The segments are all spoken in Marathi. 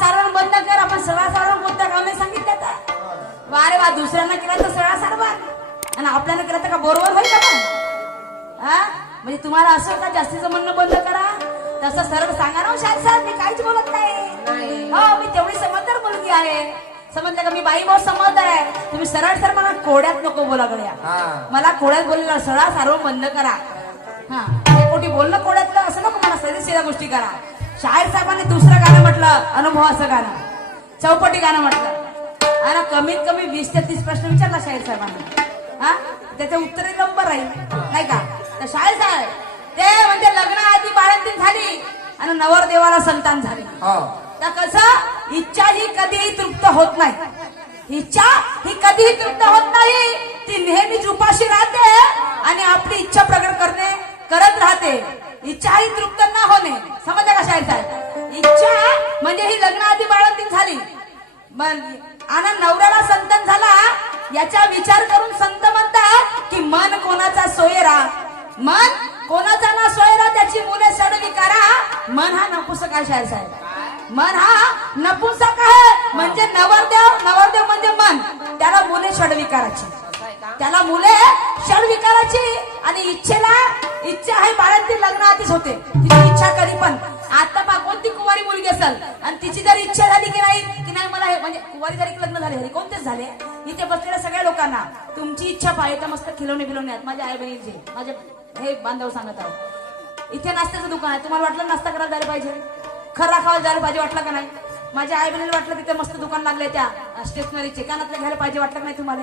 सारवण बंद कर आपण सळा सारवण कोणत्या कामे सांगितलं तर. वा रे वा दुसऱ्यांना केला तर सळा सारवण आणि आपल्याला केलं तर का बरोबर होईल का हा? म्हणजे तुम्हाला असं का जास्तीचं म्हणणं बंद करा. तसं सरळ सांगा ना हो शाहीर साहेब मी काहीच बोलत नाही. हो मी तेवढी समजदार मुलगी आहे. समजलं का? मी बाई बहुत समजदार आहे. तुम्ही सरळ सर मला कोड्यात नको बोला गड्या हा. मला कोड्यात बोललेला सळा सारवण बंद करा. हा. कोठी बोलणं कोड्यातलं असं नको मला सरी सिधा गोष्टी करा. शाहीर साहेबांनी दुसरं गाणं म्हटलं अनुभवाचं गाणं. चौपटी गाणं म्हटलं. आणि कमीत कमी वीस ते तीस प्रश्न विचारला शाहीर साहेबांनी. हा? त्याचे उत्तर नंबर राहील नाही का? तर शाहीर साहेब ते म्हणजे लग्नाआधी बाळंतीन झाली आणि नवरदेवाला संतान झाली. हो. तर कसं? इच्छा ही कधीही तृप्त होत नाही. इच्छा ही कधीही तृप्त होत नाही. ती नेहमीच उपाशी राहते आणि आपली इच्छा प्रकट करणे करत राहते. इच्छा ही तृप्त न होणे. समजलं का शाहीर साहेब? इच्छा म्हणजे ही लग्नाआधी बाळंतीन झाली. आणि नवऱ्याला संतन झाला याचा विचार करून संत म्हणतात की मन कोणाचा सोयरा? मन कोणाचा ना सोयरा त्याची मुले सडवी करा. मन हा नपुसक आहे शाहीर साहेब. मन हा नपुसक आहे. म्हणजे नवरदेव नवरदेव म्हणजे मन. त्याला मुले षडविकाराची त्याला मुले विकाराची आणि इच्छेला इच्छा आहे बाळांती लग्न आधीच होते. तिची इच्छा कधी पण. आता पा कोणती कुवारी मुलगी असेल? आणि तिची जर इच्छा झाली की नाही की नाही मला हे म्हणजे कुवारी जरी लग्न झाले हे कोणतेच झाले? इथे बसलेल्या सगळ्या लोकांना तुमची इच्छा पाहिजे तर मस्त खिलवणे बिलवणे आहेत. माझ्या आई बहिणीचे माझे हे बांधव सांगत आहोत. इथे नाश्त्याचं दुकान आहे. तुम्हाला वाटलं नाश्ता करायला जायला पाहिजे? खरा खावा जायला पाहिजे वाटलं का नाही? माझ्या आई बहिणीला वाटलं तिथे मस्त दुकान लागले त्या स्टेशनरीचे. कानातले घ्यायला पाहिजे वाटलं का नाही तुम्हाला?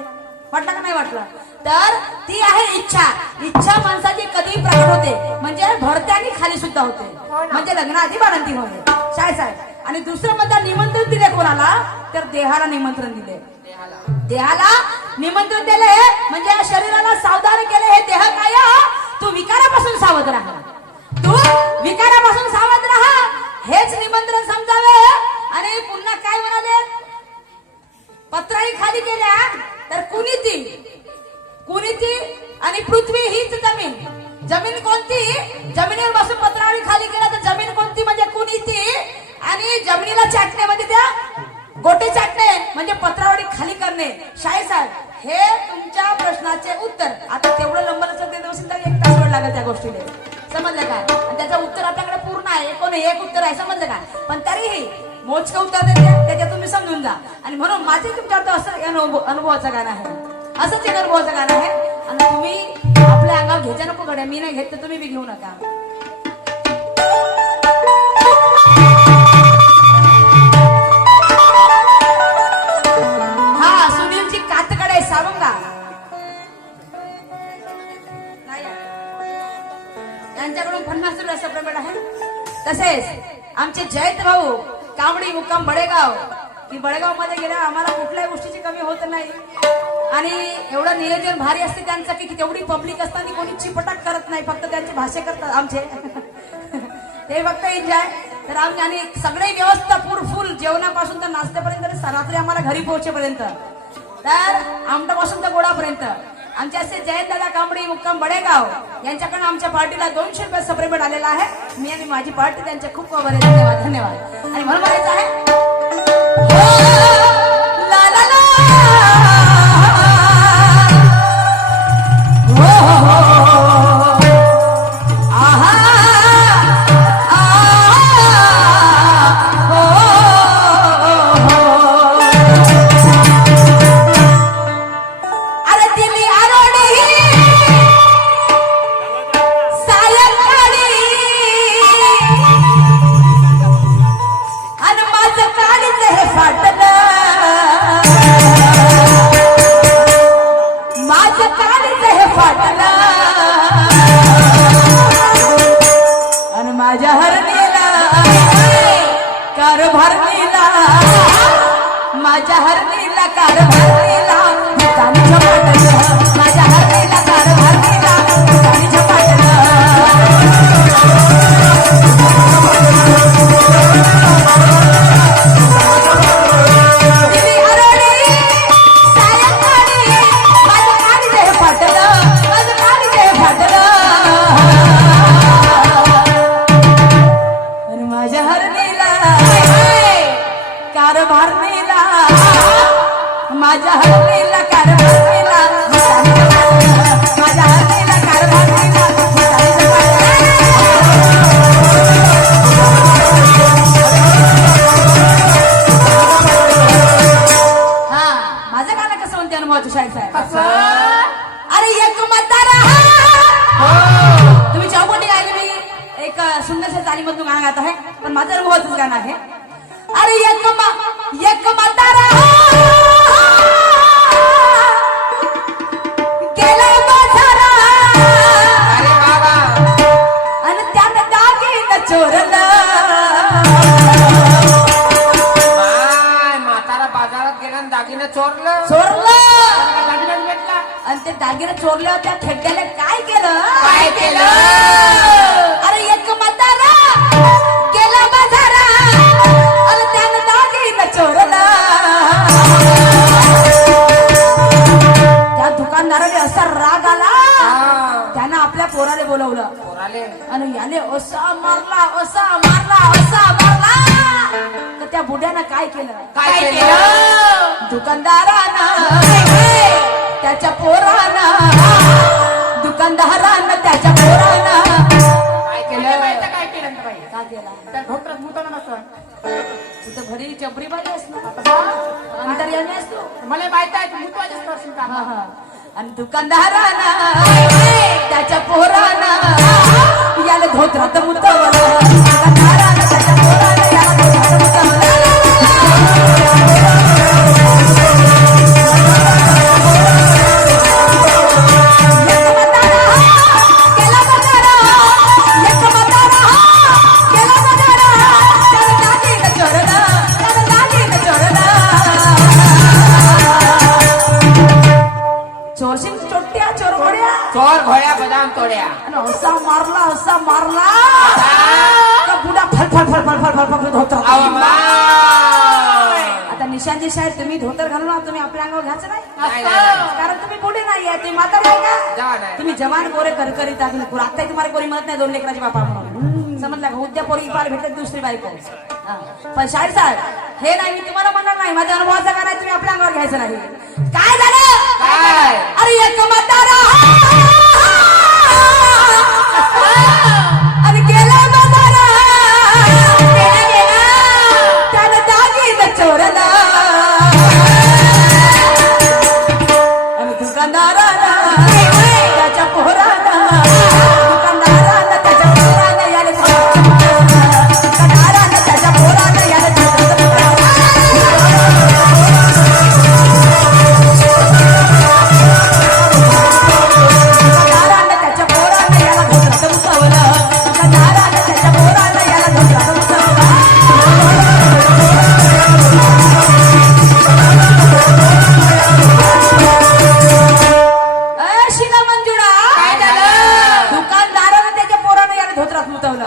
वाटलं का नाही वाटलं? तर ती आहे इच्छा. इच्छा माणसाची कधी प्रकट होते. म्हणजे भरते आणि खाली सुद्धा होते. म्हणजे लग्नाआधी बाळंती होते. शाळेत साहेब. आणि दुसरं म्हणजे निमंत्रण दिले कोणाला? तर देहाला निमंत्रण दिले. देहाला. निमंत्रण दिले. म्हणजे या शरीराला सावधान केले. हे देह काय तू विकारापासून सावध राहा. तू विकारापासून सावध राहा. हेच निमंत्रण समजावे. आणि पुन्हा काय म्हणाले? पत्राही खाली केल्या. तर कुणी ती कुणी ती आणि पृथ्वी हीच जमीन. जमीन कोणती? जमिनीवर बसून पत्रावळी खाली गेला तर जमीन कोणती? म्हणजे कुणी ती आणि जमिनीला चाटणे म्हणजे त्या गोटे चाटणे म्हणजे पत्रावळी खाली करणे. शाही साहेब हे तुमच्या प्रश्नाचे उत्तर. आता तेवढं लंबर असं ते असेल तर एक तास वेळ लागेल त्या गोष्टीने समजलं काय त्याचं उत्तर आपल्याकडे पूर्ण आहे. कोण एक उत्तर आहे. समजलं काय पण तरीही मोजकं उत्तर देते त्याच्यात तुम्ही समजून जा. आणि म्हणून माझे तुमच्या असं अनुभव अनुभवाचं गाणं आहे. असंच एक अनुभवाचं गाणं आहे. आणि तुम्ही आपल्या अंगावर घ्यायच्या नको घड्या मी नाही घेत तर तुम्ही बी घेऊ नका. कांबडी मुक्काम बडेगाव? की बडेगावमध्ये गेल्या आम्हाला कुठल्याही गोष्टीची कमी होत नाही. आणि एवढं नियोजन भारी असते त्यांचं की तेवढी पब्लिक असताना कोणी चिपटाट करत नाही फक्त त्यांचे भाषे करतात आमचे. ते फक्त एन्जॉय तर आम्ही आणि सगळे व्यवस्था फुल फुल जेवणापासून तर नाश्त्यापर्यंत रात्री आम्हाला घरी पोहोचेपर्यंत. तर आमटापासून तर गोडापर्यंत. आमचे असे जयंत कांबडी मुक्काम बडेगाव यांच्याकडून आमच्या पार्टीला दोनशे रुपये सप्रेमेंट आलेला आहे. मी आणि माझी पार्टी त्यांचे खूप खूप धन्यवाद धन्यवाद. आणि म्हणून म्हणायचं आहे. सुंदरशा चालीमधून गाणं गात आहे पण माझं अनुभवाचंच गाणं आहे अरे एक म- एक मतदार हा. गेला बाजारा. अरे बाबा आणि त्यानं दागीन चोरलं म्हातारा बाजारात गेला आणि दागिनं चोरलं. चोरलं. आणि ते दागिने चोरल्यावर त्या खेड्याला काय केलं? काय केलं? त्या दुकानदाराने असा राग आला. हा. त्यानं आपल्या पोराला बोलवलं. पोराले? आणि याने असा मारला असा मारला असा मारला. तर त्या बुड्यानं काय केलं? काय केलं? दुकानदारानं त्याच्या पोरानं दुकानदारानं त्याच्या पोरानं काय केलं? काय केलं? बाई का? केला? त्या धोत्रात मुताना नसतं घरी चपरी पाहिजे असतो अंतर्यामी असतो. मला माहीत आहे तू मुतवायचं करशील आणि दुकानदारानं निशांजी साहेब तुम्ही धोतर घालून आहात, तुम्ही आपल्या अंगावर घ्यायचं नाही नाही, नाही. कारण तुम्ही पुढे नाही आहे तुम्ही आहे जवान का. तुम्ही जवान गोरे करकरीत आहे तुम्ही आता तुम्हाला कोणी म्हणत नाही दोन लेकराचे बापा म्हणून समजला का उद्या पोरी पार भेटत दुसरी बायको हा. पण शाहीर साहेब हे नाही मी तुम्हाला म्हणणार नाही माझ्या अनुभवाचा का नाही तुम्ही आपल्या अंगावर घ्यायचं नाही काय झालं काय अरे एक म्हातारा आणि गेला आणि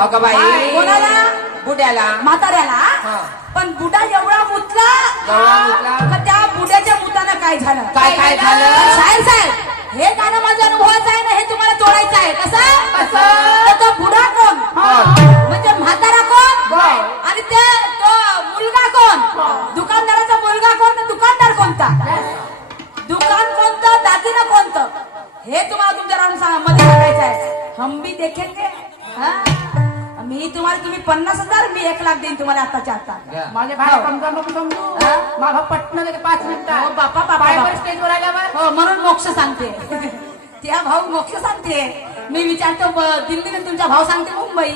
मुतवलं अगं बाई? कोणाला? बुड्याला. म्हाताऱ्याला? हा. पण बुडा एवढा मुतला? का त्या बुड्याच्या मुतानं काय झालं? काय काय झालं? साहेब साहेब हे गाणं माझ्या अनुभवाचं आहे ना हे तुम्हाला तोडायचं आहे. कसं? तो बुडा कोण? म्हणजे म्हातारा कोण? आणि ते तो मुलगा कोण? दुकानदाराचा मुलगा कोण? दुकानदार कोणता? दुकान कोणतं? दागिनं कोणतं? हे तुम्हाला तुमच्या राहून सांगा मध्ये सांगायचं आहे. हम भी देखेंगे हा? मी तुम्हाला तुम्ही पन्नास हजार मी एक लाख देईन तुम्हाला आताच्या आता घ्या. माझे भाई कमजोर नको समजू. हा? माझा पटणं गेले पाच हो, मिनिटं. बापा, बापा. स्टेजवर आल्यावर हो म्हणून मोक्ष सांगते. त्या भाऊ मोक्ष सांगते. मी विचारतो दिल्लीने तुमचा भाव सांगते मुंबई.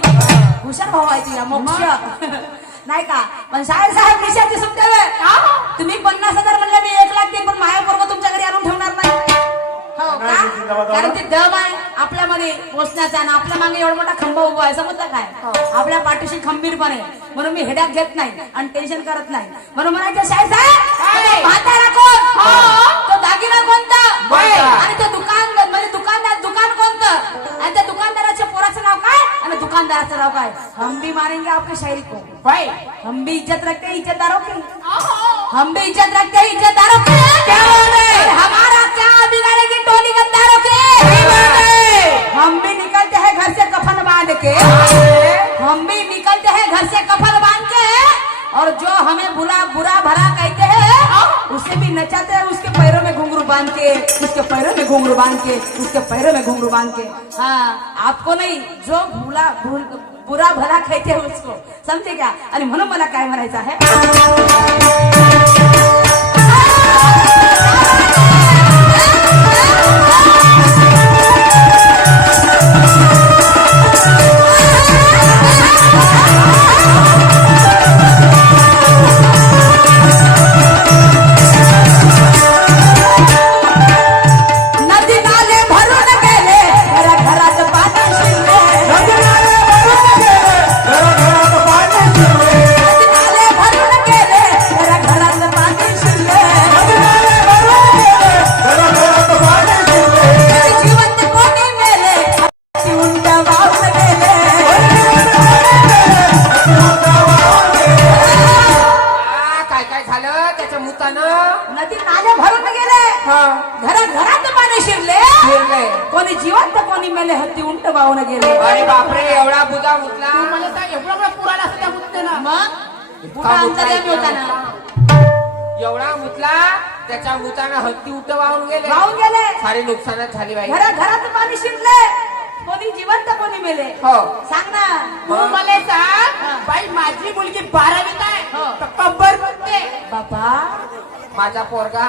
हुशार भाऊ आहे तुझ्या मोक्ष. नाही का? पण शाळेत साहेब विषयाची सुट्ट्या वेळ तुम्ही पन्नास हजार म्हणले मी एक लाख देईन पण माया बरोबर तुमच्या घरी आणून ठेवणार नाही. हो का? कारण ते दम आहे. आपल्यामध्ये पोचण्याचा आणि आपल्या मागे एवढा मोठा खंबा उभा आहे समजलं काय? आपल्या पाठीशी खंबीरपणे. म्हणून मी हेड्यात घेत नाही आणि टेन्शन करत नाही. म्हणून म्हणायचं शाळेत साहेब म्हातारा कोण? तो दागिना कोणता? आणि ते दुकान म्हणजे दुकानदार दुकान कोणतं? आणि त्या दुकानदाराच्या पोराचं नाव काय? आणि दुकानदाराचं नाव काय? हम भी मारेंगे आपकी शायरी को भाई हम भी इज्जत रखते हैं इज्जतदारों की हम भी इज्जत रखते हैं इज्जतदारों की क्या है? हम भी निकलते हैं घर से कफन बांध के। हम भी निकलते हैं घर से कफन बांध के। और जो हमें बुरा बुरा भरा कहते हैं उसे भी नचाते हैं उसके पैरों में घुंघरू बांध के उसके पैरों में घुंघरू बांध के उसके पैरों में घुंघरू बांध के। हाँ आपको नहीं जो भूला भूल बुरा भरा कहते हैं उसको। समझे क्या? आणि म्हणून मला काय म्हणायचं आहे सारी नुकसानच झाली बाई. घरा घरात पाणी शिरले कोणी जिवंत कोणी मेले. हो. सांग ना. तू मला सांग. बाई माझी मुलगी बारावीत आहे. हो. तर कंबर मुतते बाबा माझा पोरगा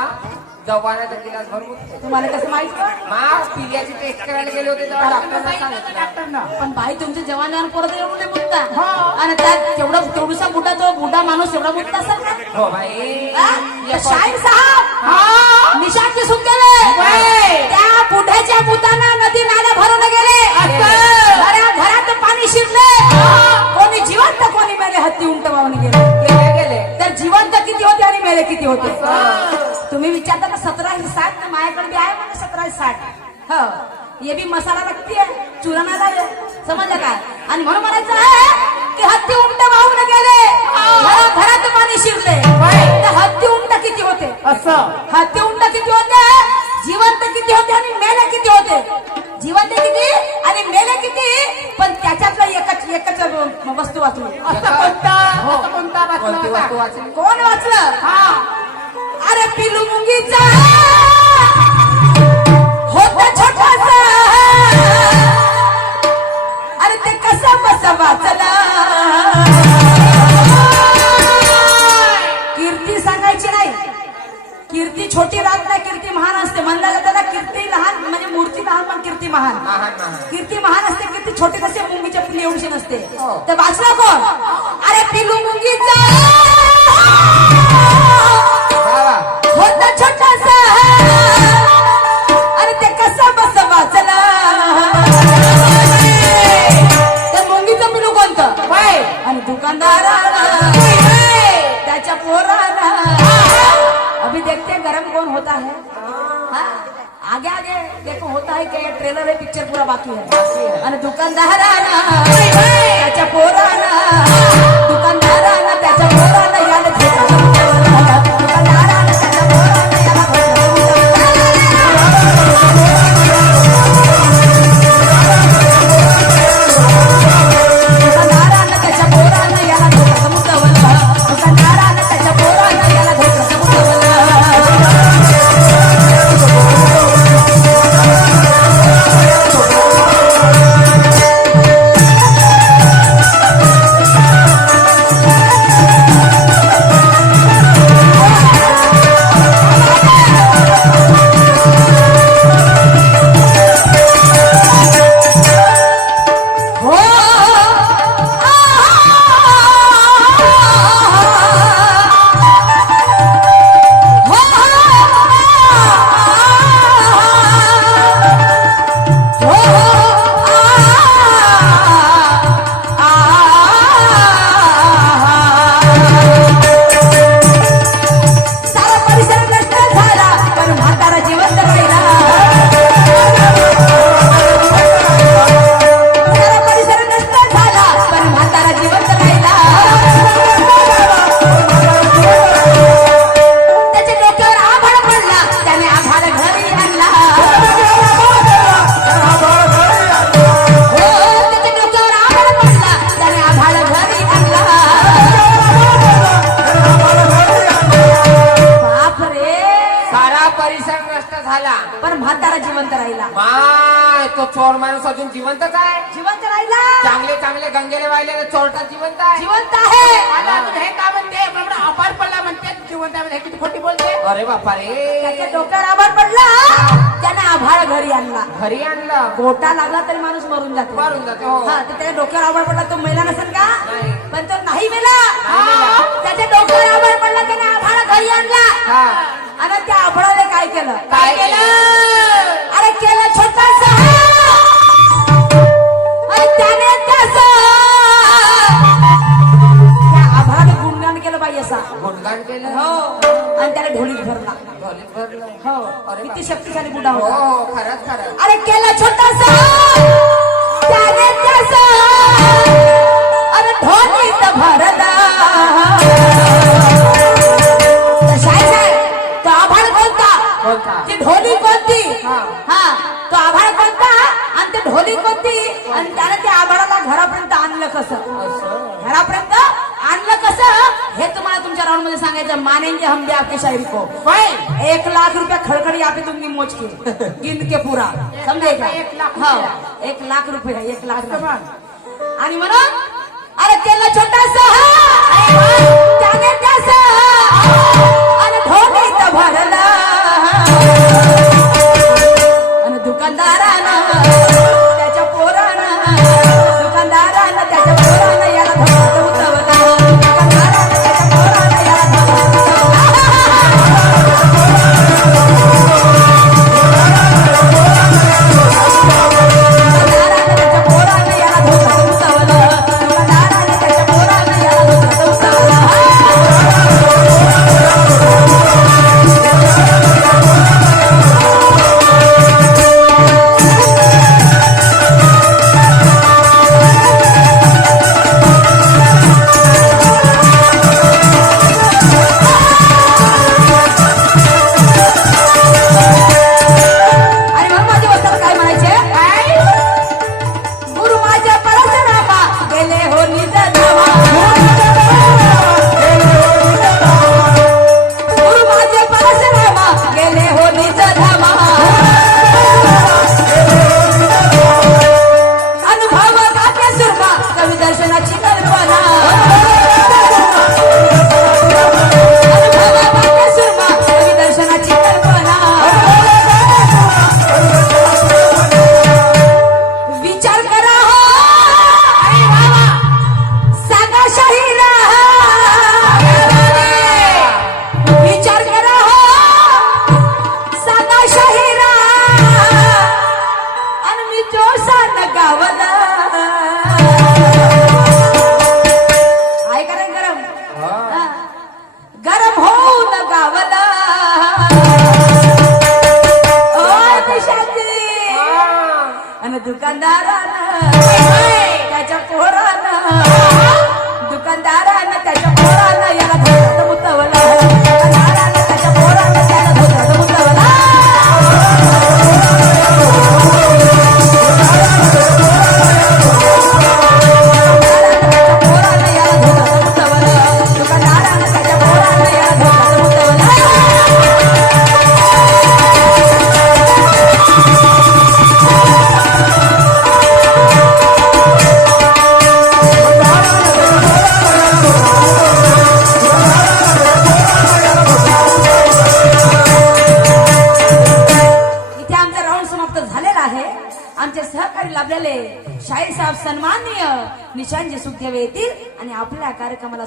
जवानाचा गिलास भर मुतते तुम्हाला कसं माहीत? का मा पिल्याची टेस्ट करायला गेले होते तेव्हा डॉक्टरना सांगितलं. डॉक्टरनं पण बाई तुमचे जवान पोरत एवढे मुद्दा. हो. आणि त्यात तेवढा तेवढूसा बुटा तो बुडा माणूस एवढा मुद्दा असेल का हो बाई. हा? तर शाहीर साहेब हा? निशांती सुट गेले बाई. त्या बुढ्याच्या बुटाना नदी नाल्या भरून गेले. असं. घरा घरात पाणी शिरले. कोणी जिवंत कोणी मेले हत्ती उंट वाहून गेले. जिवंत किती होते आणि मेले किती होते. तुम्ही विचारता ना सतराशे साठ? ना माझ्याकडे बी आहे म्हणजे सतराशे साठ. हो. ये भी मसाला रखती है चुरा ना झाले समजलं काय आणि म्हणून म्हणायचं आहे की हत्ती उंट वाहून गेले. घरा घरात पाणी शिरले हत्ती उंट किती होते? असं. हत्ती उंट किती होते? जिवंत किती होते आणि मेले किती होते? जिवंत किती आणि मेले किती? पण त्याच्यातलं एकच एकच वस्तू वाचली. असं कोणता? असं कोणता कोणती वाचला? कोण वाचलं? हा. अरे पिलू मुंगीचा. होत छोटासा. अरे ते कसं बस वाचला? कीर्ती सांगायची नाही. कीर्ती छोटी राहत नाही कीर्ती महान असते म्हणलं जातं त्याला कीर्ती लहान म्हणजे मूर्ती लहान पण कीर्ती महान. महान महान. कीर्ती महान असते कीर्ती छोटी नसते मुंगीच्या पिली एवढी नसते. हो. तर वाचला कोण? अरे पिलू मुंगीचा वा वा होता छोटासा. देखो होता है क्या ट्रेलर है पिक्चर पूरा बाकी है आणि दुकानदाराला त्याच्या पोराला परिसर नष्ट झाला. पण म्हातारा जिवंत राहिला. माय तो चोर माणूस अजून जिवंतच आहे. जिवंत राहिला. चांगले चांगले गंगेले वाहिले चोरटा जिवंत आहे. जिवंत आहे. अजून हे का म्हणते? बरोबर अपार पडला म्हणते जिवंत आहे, हे किती खोटी बोलते? अरे बापा त्याच्या रे डोक्यावर आभाळ पडला? त्याने आभाळ घरी आणला. घरी आणलं. गोटा लागला तरी माणूस मरून जातो. मारून जाते, हो. हा तर त्याच्या डोक्यावर आभाळ पडला तो मेला नसेल का? नाही. पण तो नाही मेला. नाही मेला. हा. त्याच्या डोक्यावर आभाळ पडला त्याने आभाळ घरी आणला. हा. आणि त्या आभाळाने काय केलं? काय केलं? अरे केलं छोटासा. आणि त्याने त्या आभाळाने गुणगान केलं बाई असा. गुणगान केलं? हो. आणि त्याने ढोलीत भरला. ढोलीत भरलं? हो. अरे किती. शक्तिशाली बुडा हो होता. हो खरंच खरंच. अरे केला छोटासा. त्याने त्याचा. अरे ढोलीत भरला. ती ढोली कोणती? हा. हा. तो आभाळ कोणता? आणि ते ढोली कोणती? आणि त्याने त्या आभाळाला घरापर्यंत आणलं कसं? घरापर्यंत आणलं कसं? हे तुम्हाला तुमच्या राऊंडमध्ये सांगायचं मानेंगे हम भी आपकी शायरी को. एक लाख रुपया खड़खड़ी यहाँ पे तुमने मोच के. गिन के पूरा. समजेगा एक लाख हो. रुपया. एक लाख रुपये एक लाख रुपये. आणि म्हणून अरे केलं छोटासा त्याने त्याचा आणि ढोलीत भरला आणि दुकानदारानं त्याच्या पोरानं दुकानदारानं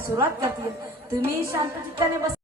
सुरुवात करतील. तुम्ही शांत चित्ताने बस